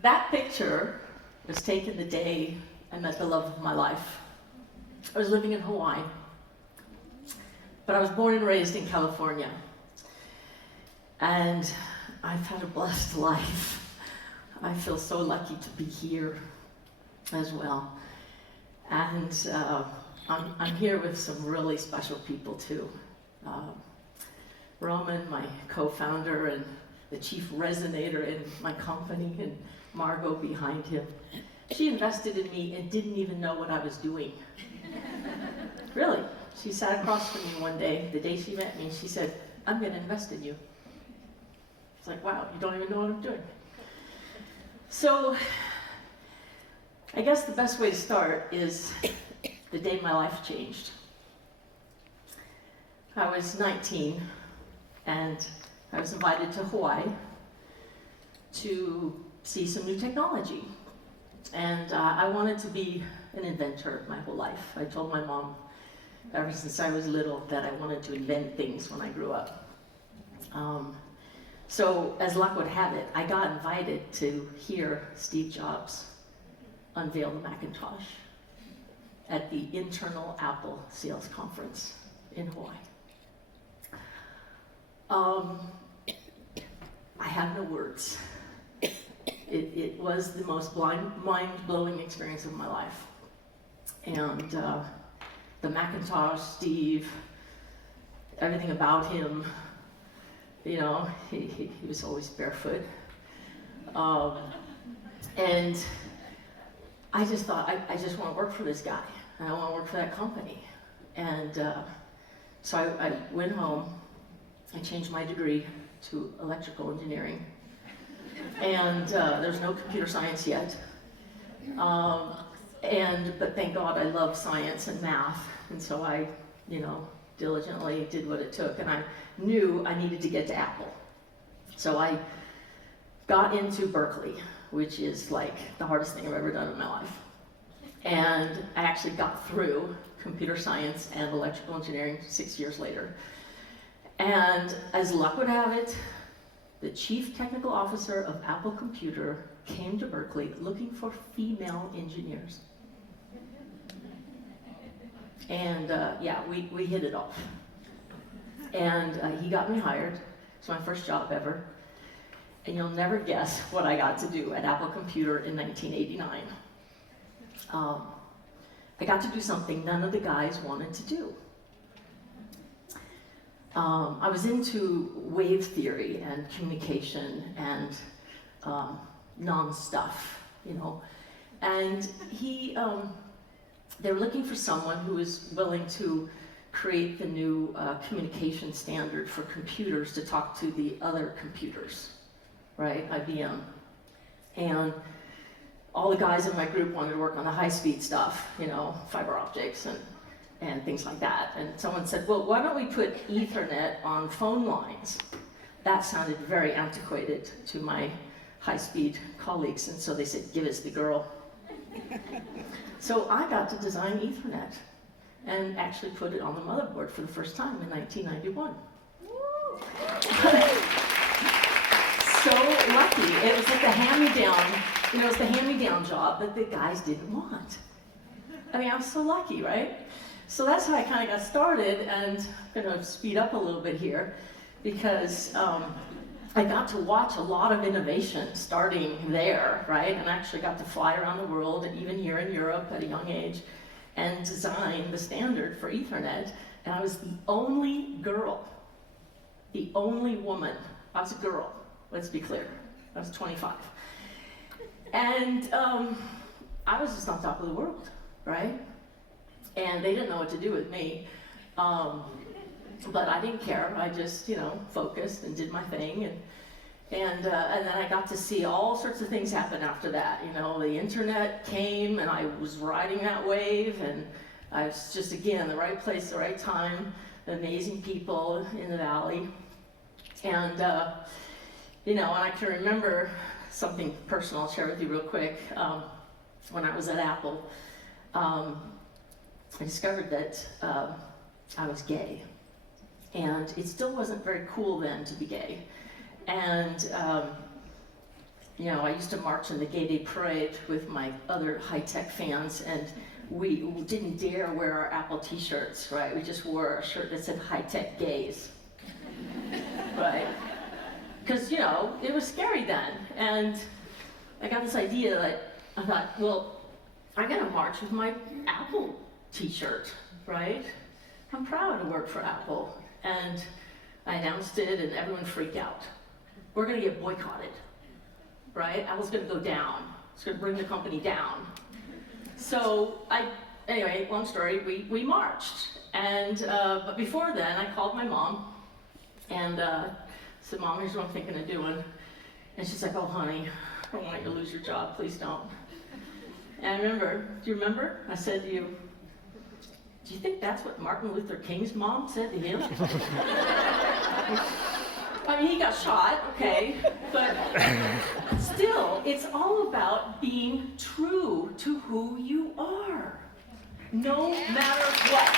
That picture was taken the day I met the love of my life. I was living in Hawaii, but I was born and raised in California. And I've had a blessed life. I feel so lucky to be here as well. And I'm here with some really special people too. Roman, my co-founder and the chief resonator in my company, and Margot behind him. She invested in me and didn't even know what I was doing. Really. She sat across from me one day, the day she met me, and she said, "I'm going to invest in you." It's like, wow, you don't even know what I'm doing. So, I guess the best way to start is the day my life changed. I was 19, and I was invited to Hawaii to see some new technology. And I wanted to be an inventor my whole life. I told my mom ever since I was little that I wanted to invent things when I grew up. So as luck would have it, I got invited to hear Steve Jobs unveil the Macintosh at the internal Apple sales conference in Hawaii. I have no words. It was the most mind-blowing experience of my life. And the Macintosh, Steve, everything about him, you know, he was always barefoot. And I just thought, I just want to work for this guy. I want to work for that company. And so I went home. I changed my degree to electrical engineering. And there's no computer science yet. But thank God I love science and math. And so I, diligently did what it took. And I knew I needed to get to Apple. So I got into Berkeley, which is like the hardest thing I've ever done in my life. And I actually got through computer science and electrical engineering 6 years later. And as luck would have it, the chief technical officer of Apple Computer came to Berkeley looking for female engineers. And we hit it off. And he got me hired. It's my first job ever. And you'll never guess what I got to do at Apple Computer in 1989. I got to do something none of the guys wanted to do. I was into wave theory and communication and non-stuff, And they were looking for someone who was willing to create the new communication standard for computers to talk to the other computers, right, IBM. And all the guys in my group wanted to work on the high-speed stuff, fiber optics and things like that. And someone said, well, why don't we put Ethernet on phone lines? That sounded very antiquated to my high-speed colleagues, and so they said, give us the girl. So I got to design Ethernet and actually put it on the motherboard for the first time in 1991. So lucky. It was like the hand-me-down, it was the hand-me-down job that the guys didn't want. I mean, I was so lucky, right? So that's how I kind of got started, and I'm going to speed up a little bit here because I got to watch a lot of innovation starting there, right? And I actually got to fly around the world, even here in Europe at a young age, and design the standard for Ethernet. And I was the only girl, the only woman. I was a girl, let's be clear. I was 25. And I was just on top of the world, right? And they didn't know what to do with me. But I didn't care. I just, focused and did my thing. And then I got to see all sorts of things happen after that. The internet came and I was riding that wave, and I was just, again, the right place, the right time, amazing people in the valley. And, and I can remember something personal I'll share with you real quick. When I was at Apple, I discovered that I was gay. And it still wasn't very cool then to be gay. And I used to march in the Gay Day Parade with my other high-tech fans, and we didn't dare wear our Apple t-shirts, right? We just wore a shirt that said high-tech gays, right? Because, it was scary then. And I got this idea that I thought, well, I'm gonna march with my Apple t-shirt, right? I'm proud to work for Apple. And I announced it and everyone freaked out. We're gonna get boycotted, right? Apple's gonna go down. It's gonna bring the company down. So anyway, long story, we marched. And, but before then, I called my mom and said, Mom, here's what I'm thinking of doing. And she's like, oh, honey, I don't want you to lose your job, please don't. And do you remember? I said to you, do you think that's what Martin Luther King's mom said to him? I mean, he got shot, okay, but still, it's all about being true to who you are, no matter what.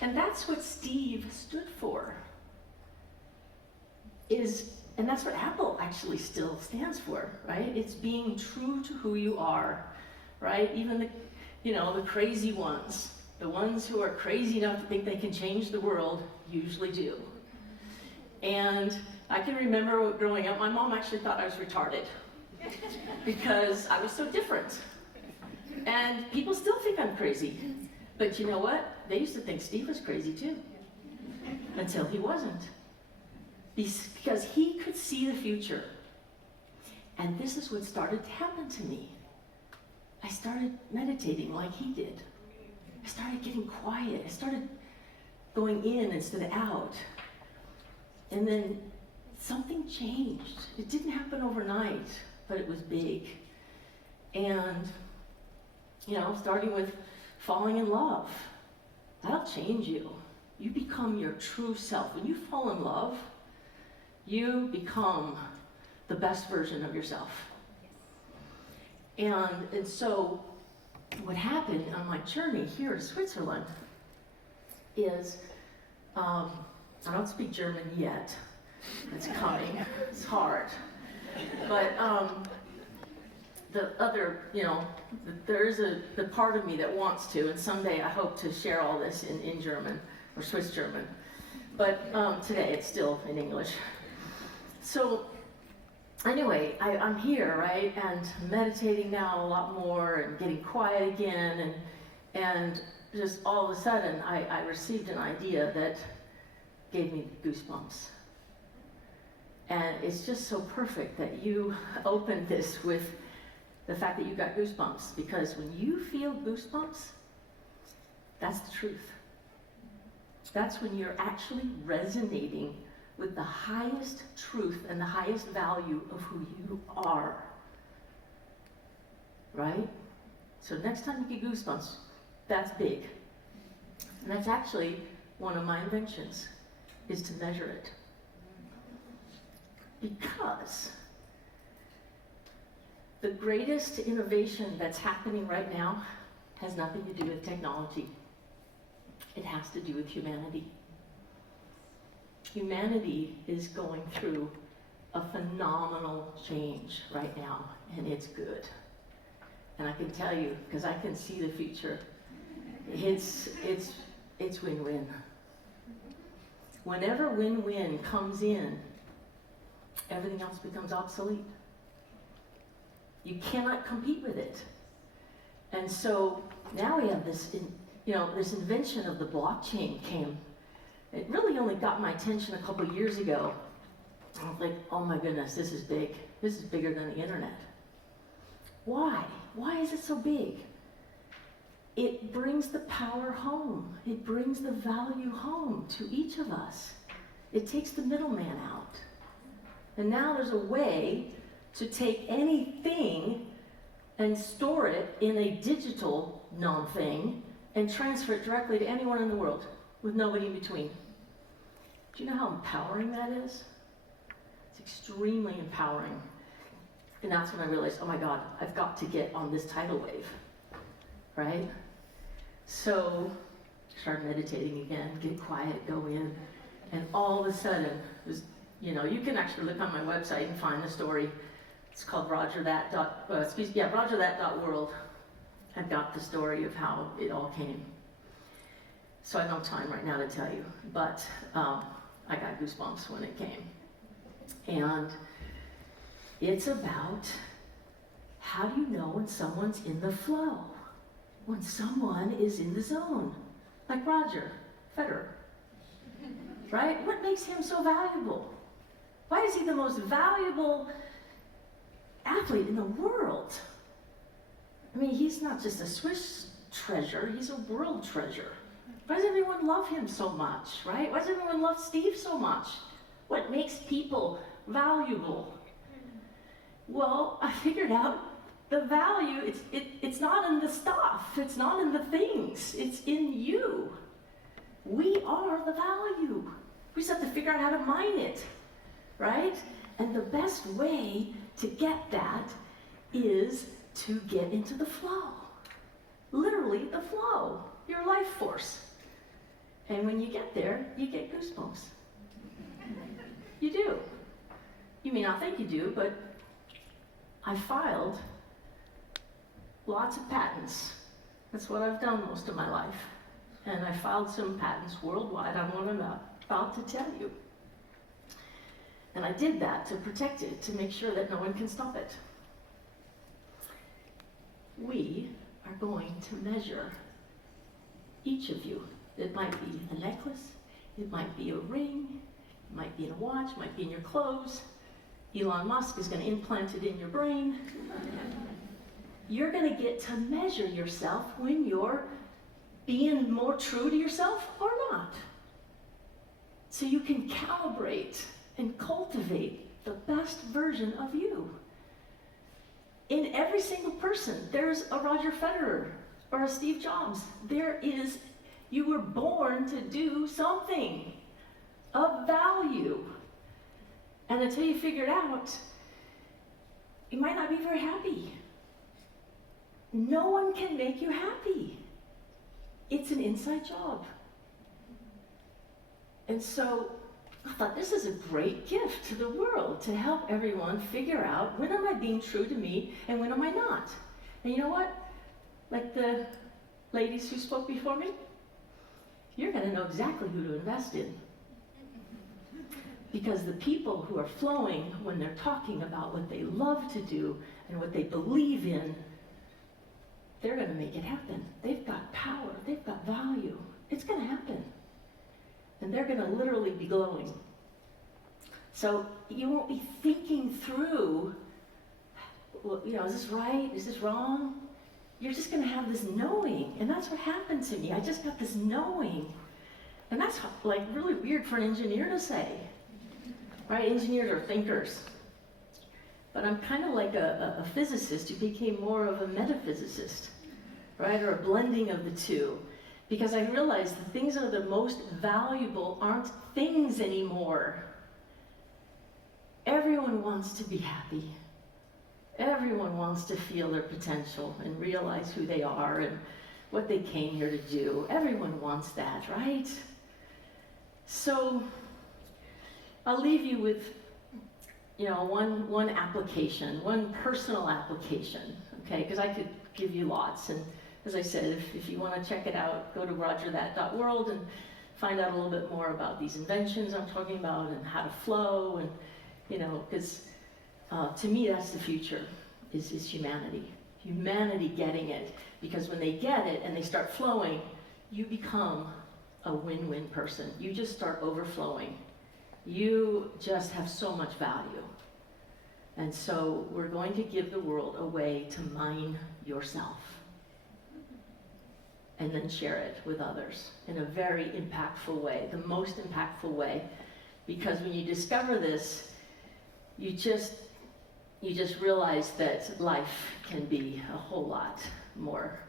And that's what Steve stood for, and that's what Apple actually still stands for, right? It's being true to who you are, right? Even the crazy ones, the ones who are crazy enough to think they can change the world, usually do. And I can remember growing up, my mom actually thought I was retarded because I was so different. And people still think I'm crazy. But you know what? They used to think Steve was crazy too, until he wasn't. Because he could see the future. And this is what started to happen to me. I started meditating like he did. I started getting quiet. I started going in instead of out. And then something changed. It didn't happen overnight, but it was big. And, starting with falling in love. That'll change you. You become your true self. When you fall in love, you become the best version of yourself. And so what happened on my journey here to Switzerland is, I don't speak German yet. It's coming. It's hard. But the other, there's the part of me that wants to, and someday I hope to share all this in German, or Swiss German. But today it's still in English. So anyway, I'm here, right, and meditating now a lot more and getting quiet again, and just all of a sudden I received an idea that gave me goosebumps. And it's just so perfect that you opened this with the fact that you got goosebumps, because when you feel goosebumps, that's the truth. That's when you're actually resonating with the highest truth and the highest value of who you are. Right? So next time you get goosebumps, that's big. And that's actually one of my inventions, is to measure it. Because the greatest innovation that's happening right now has nothing to do with technology. It has to do with humanity. Humanity is going through a phenomenal change right now, and it's good. And I can tell you, because I can see the future, it's win-win. Whenever win-win comes in, everything else becomes obsolete. You cannot compete with it. And so now we have this, this invention of the blockchain came. It really only got my attention a couple of years ago. I was like, oh my goodness, this is big. This is bigger than the internet. Why? Why is it so big? It brings the power home. It brings the value home to each of us. It takes the middleman out. And now there's a way to take anything and store it in a digital non-thing and transfer it directly to anyone in the world with nobody in between. Do you know how empowering that is? It's extremely empowering. And that's when I realized, oh my God, I've got to get on this tidal wave, right? So start meditating again, get quiet, go in, and all of a sudden, you can actually look on my website and find the story. It's called rogerthat.world. I've got the story of how it all came. So I don't have time right now to tell you, but I got goosebumps when it came. And it's about, how do you know when someone's in the flow? When someone is in the zone, like Roger Federer, right? What makes him so valuable? Why is he the most valuable athlete in the world? I mean, he's not just a Swiss treasure, he's a world treasure. Why does everyone love him so much, right? Why does everyone love Steve so much? What makes people valuable? Well, I figured out the value, it's not in the stuff, it's not in the things, it's in you. We are the value. We just have to figure out how to mine it, right? And the best way to get that is to get into the flow. Literally the flow, your life force. And when you get there, you get goosebumps. You do. You may not think you do, but I filed lots of patents. That's what I've done most of my life. And I filed some patents worldwide on what I'm about to tell you. And I did that to protect it, to make sure that no one can stop it. We are going to measure each of you. It might be a necklace, it might be a ring, it might be in a watch, it might be in your clothes. Elon Musk is going to implant it in your brain. You're going to get to measure yourself when you're being more true to yourself or not. So you can calibrate and cultivate the best version of you. In every single person, there's a Roger Federer or a Steve Jobs. You were born to do something of value. And until you figure it out, you might not be very happy. No one can make you happy. It's an inside job. And so I thought this is a great gift to the world, to help everyone figure out, when am I being true to me and when am I not? And you know what? Like the ladies who spoke before me, you're going to know exactly who to invest in. Because the people who are flowing when they're talking about what they love to do and what they believe in, they're going to make it happen. They've got power, they've got value. It's going to happen. And they're going to literally be glowing. So you won't be thinking through, well, is this right? Is this wrong? You're just going to have this knowing. And that's what happened to me. I just got this knowing. And that's like really weird for an engineer to say. Right? Engineers are thinkers. But I'm kind of like a physicist who became more of a metaphysicist, right? Or a blending of the two. Because I realized the things that are the most valuable aren't things anymore. Everyone wants to be happy. Everyone wants to feel their potential and realize who they are and what they came here to do. Everyone wants that, right? So I'll leave you with, one application, one personal application, okay? Because I could give you lots. And as I said, if you want to check it out, go to rogerthat.world and find out a little bit more about these inventions I'm talking about and how to flow. And, because to me, that's the future, is humanity. Humanity getting it. Because when they get it and they start flowing, you become a win-win person. You just start overflowing. You just have so much value. And so we're going to give the world a way to mine yourself and then share it with others in a very impactful way, the most impactful way. Because when you discover this, you just realize that life can be a whole lot more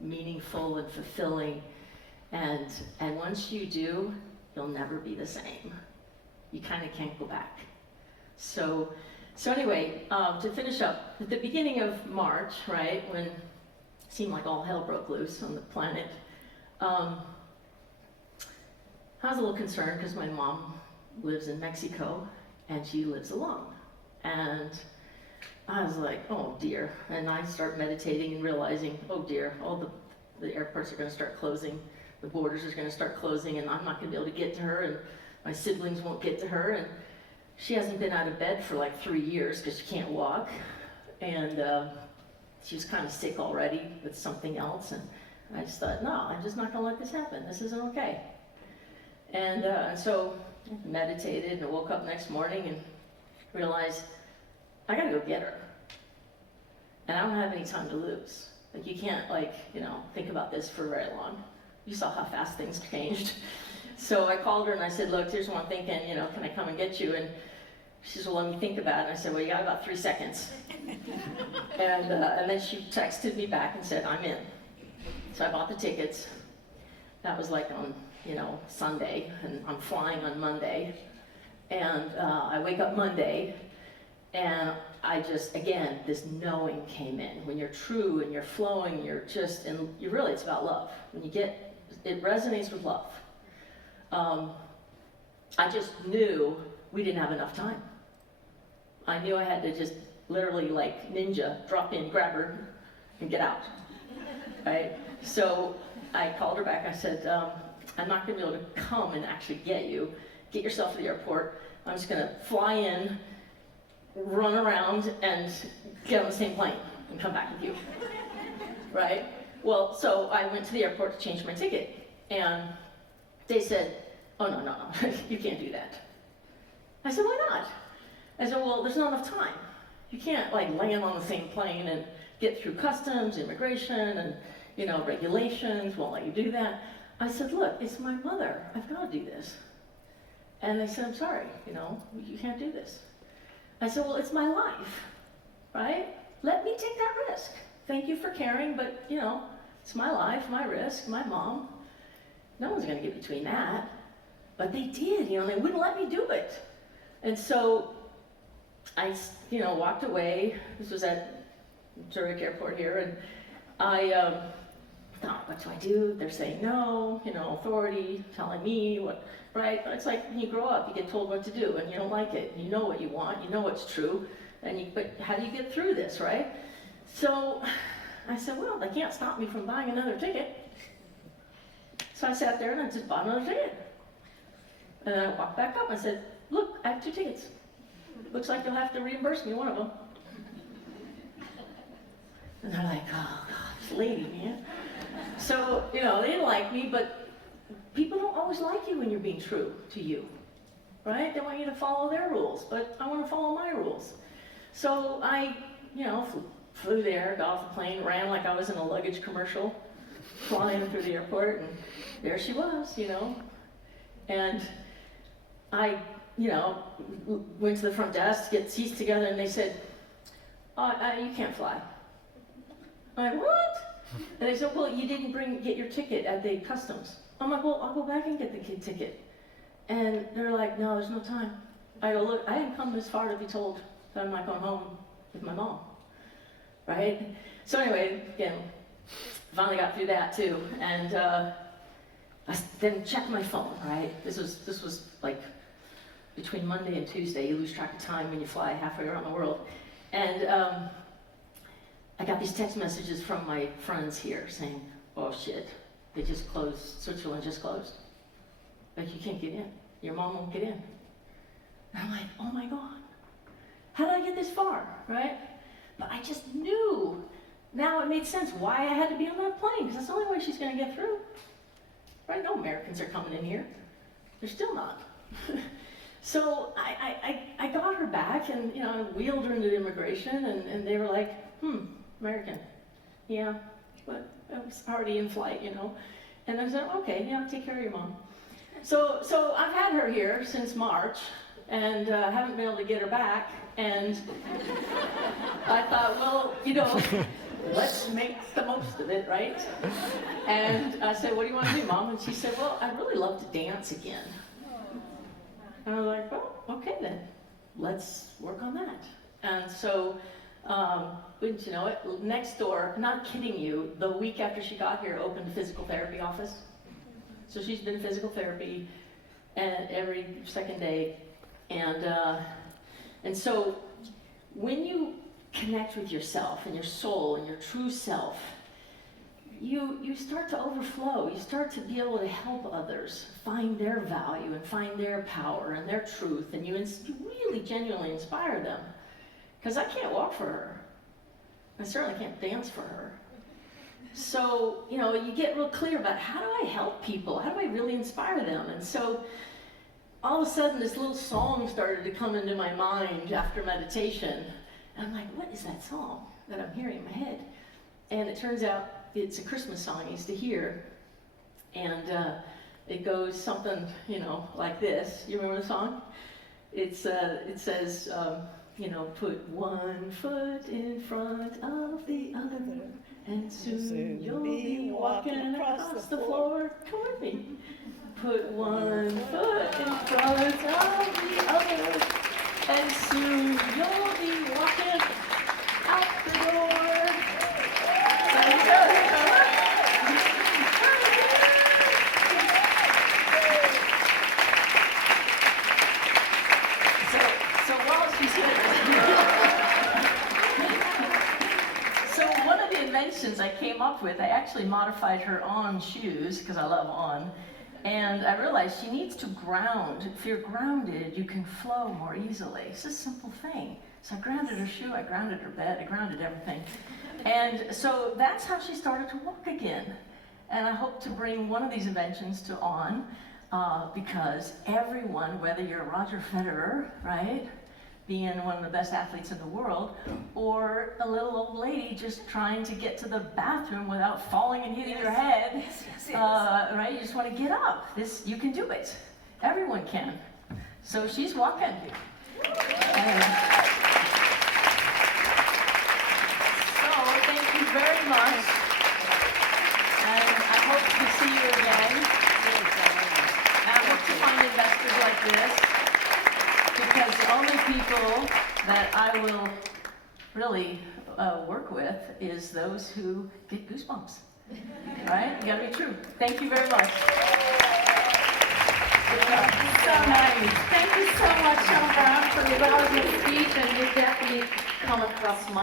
meaningful and fulfilling. And once you do, you'll never be the same. You kind of can't go back. So anyway, to finish up, at the beginning of March, right, when it seemed like all hell broke loose on the planet, I was a little concerned because my mom lives in Mexico and she lives alone. And I was like, oh dear. And I start meditating and realizing, oh dear, all the airports are going to start closing, the borders are going to start closing, and I'm not going to be able to get to her, and my siblings won't get to her. And she hasn't been out of bed for like 3 years because she can't walk. And she was kind of sick already with something else. And I just thought, no, I'm just not going to let this happen. This isn't okay. And so I meditated and I woke up next morning and realized I gotta go get her. And I don't have any time to lose. Like, you can't, like, think about this for very long. You saw how fast things changed. So I called her and I said, look, here's what I'm thinking, can I come and get you? And she said, well, let me think about it. And I said, well, you got about 3 seconds. And then she texted me back and said, I'm in. So I bought the tickets. That was like on, Sunday, and I'm flying on Monday. And I wake up Monday, and I just, again, this knowing came in. When you're true and you're flowing, it's about love. When you get, it resonates with love. I just knew we didn't have enough time. I knew I had to just literally like ninja, drop in, grab her, and get out, right? So I called her back. I said, I'm not gonna be able to come and actually get you. Get yourself to the airport. I'm just gonna fly in, run around, and get on the same plane and come back with you, right? Well, so I went to the airport to change my ticket, and they said, oh, no, you can't do that. I said, why not? I said, well, there's not enough time. You can't land on the same plane and get through customs, immigration, and regulations won't let you do that. I said, look, it's my mother. I've got to do this. And they said, I'm sorry, you can't do this. I said, well, it's my life, right? Let me take that risk. Thank you for caring, but it's my life, my risk, my mom. No one's going to get between that. But they did, they wouldn't let me do it. And so I, walked away. This was at Zurich Airport here, and I thought, what do I do? They're saying no, authority telling me what, right? It's like when you grow up, you get told what to do, and you don't like it. You know what you want, you know what's true, but how do you get through this, right? So I said, well, they can't stop me from buying another ticket. So I sat there and I just bought another ticket. And then I walked back up and I said, look, I have 2 tickets. Looks like you'll have to reimburse me one of them. And they're like, oh God, this lady, man. So, they didn't like me, but people don't always like you when you're being true to you, right? They want you to follow their rules, but I want to follow my rules. So I, flew there, got off the plane, ran like I was in a luggage commercial, flying through the airport, and there she was, And I, went to the front desk, get seats together, and they said, you can't fly. I'm like, what? And they said, well, you didn't get your ticket at the customs. I'm like, well, I'll go back and get the ticket. And they're like, no, there's no time. I go, look, I didn't come this far to be told that I'm not going home with my mom, right? So anyway, again, finally got through that too. And I then checked my phone, right? This was like between Monday and Tuesday. You lose track of time when you fly halfway around the world. And I got these text messages from my friends here saying, oh shit, they just closed, Switzerland just closed. Like, you can't get in. Your mom won't get in. And I'm like, oh my God, how did I get this far, right? But I just knew, now it made sense why I had to be on that plane, because that's the only way she's gonna get through. Right, no Americans are coming in here. They're still not. So I got her back, and I wheeled her into immigration, and they were like, American. Yeah, but I was already in flight, And I said, okay, yeah, take care of your mom. So I've had her here since March, and haven't been able to get her back, and I thought, well, let's make the most of it, right? And I said, what do you want to do, Mom? And she said, well, I'd really love to dance again. And I was like, well, okay then, let's work on that. And so, wouldn't you know it, next door, not kidding you, the week after she got here, opened a physical therapy office. So she's been in physical therapy and every second day. And so when you connect with yourself and your soul and your true self, you start to overflow. You start to be able to help others find their value and find their power and their truth, and you really genuinely inspire them. Because I can't walk for her. I certainly can't dance for her. So, you get real clear about how do I help people? How do I really inspire them? And so all of a sudden this little song started to come into my mind after meditation. And I'm like, what is that song that I'm hearing in my head? And it turns out it's a Christmas song I used to hear. And it goes something, like this. You remember the song? It says, put one foot in front of the other, and soon you'll be walking across the floor toward me. Put one foot in front of the other, and soon you'll be walking out the door. So while she's here, so one of the inventions I came up with, I actually modified her On shoes, because I love On. And I realized she needs to ground. If you're grounded, you can flow more easily. It's a simple thing. So I grounded her shoe, I grounded her bed, I grounded everything. And so that's how she started to walk again. And I hope to bring one of these inventions to On, because everyone, whether you're Roger Federer, right, being one of the best athletes in the world, or a little old lady just trying to get to the bathroom without falling and hitting your head, right? You just want to get up. You can do it. Everyone can. So she's walking. So thank you very much, and I hope to see you again. And I hope to find investors like this. Because the only people that I will really work with is those who get goosebumps. Right? You gotta be true. Thank you very much. So nice. Thank you so much, Sean Brown, for your relevant speech, and you definitely come across my